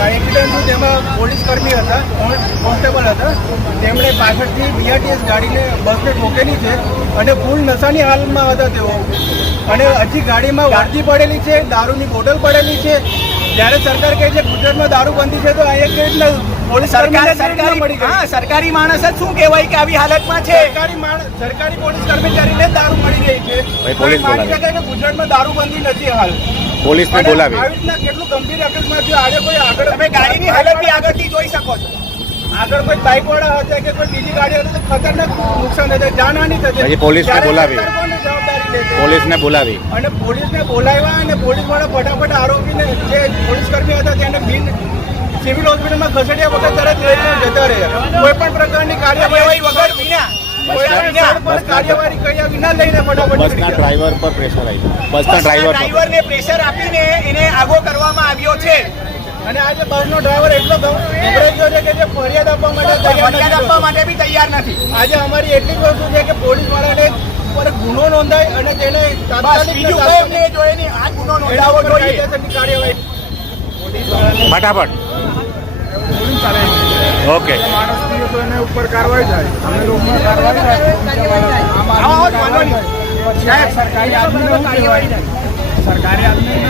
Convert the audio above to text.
Accident થયું તેમાં police કર્મી હતા, કોન્સ્ટેબલ હતા, તેમણે પાછળથી બીઆરટીએસ ગાડીને બસને ઠોકેલી છે અને ફૂલ નશાની હાલમાં હતા તેઓ. અને હજી ગાડીમાં વર્દી પડેલી છે, દારૂની બોટલ પડેલી છે. જ્યારે સરકાર કહે છે ગુજરાતમાં દારૂબંધી છે તો અહીંયા કેવી રીતના પોલીસ સરકારી માણસ જ શું કહેવાય કે આવી હાલતમાં છે? સરકારી પોલીસ કર્મચારીને દારૂ મળી રહી છે. માની શકાય કે ગુજરાતમાં દારૂબંધી નથી હાલ. પોલીસને બોલાવી આવી રીતના કેટલું ગંભીર અકસ્માત થયો. આજે કોઈ આગળ તમે ગાડીની હાલત બી આગળથી જોઈ શકો છો. આગળ કોઈ બાઇક વાળા હતા કે કોઈ બીજી ગાડી હતી તો ખતરનાક નુકસાન થશે, જાનહાની થશે. પછી પોલીસને બોલાવી જવાબદારી લેશે. પોલીસને બોલાવી અને પોલીસને બોલાવ્યા અને પોલીસ વાળા ફટાફટ આરોપીને જે પોલીસ કર્મી હતા તેને બિન સિવિલ હોસ્પિટલમાં ખસેડ્યા વગર તરત લઈને જતા રહ્યા. કોઈ પણ પ્રકારની કાર્યવાહી વગર કાર્યવાહી કર્યા વિના લઈને ફટાફટ બસના ડ્રાઈવર પર પ્રેશર આવ્યું. બસના ડ્રાઈવરને પ્રેશર આપીને એને આગો કરવામાં આવ્યો છે. અને આજે બસનો ડ્રાઈવર એટલો ગભરાઈ ગયો છે કે જે ફરિયાદ આપવા માટે બી તૈયાર નથી. આજે અમારી એટલી જ વસ્તુ છે કે પોલીસ વાળાને પર ગુનો નોંધાય અને તેને બીજું કોઈ અમને જોઈએ નહીં. આ ગુનો નોંધાવવો જોઈએ. કાર્યવાહી ફટાફટ ઓકે માણસ ઉપર કાર્યવાહી થાય. અમે લોકો કાર્યવાહી થાય. સરકારી આદમી સરકારી આદમી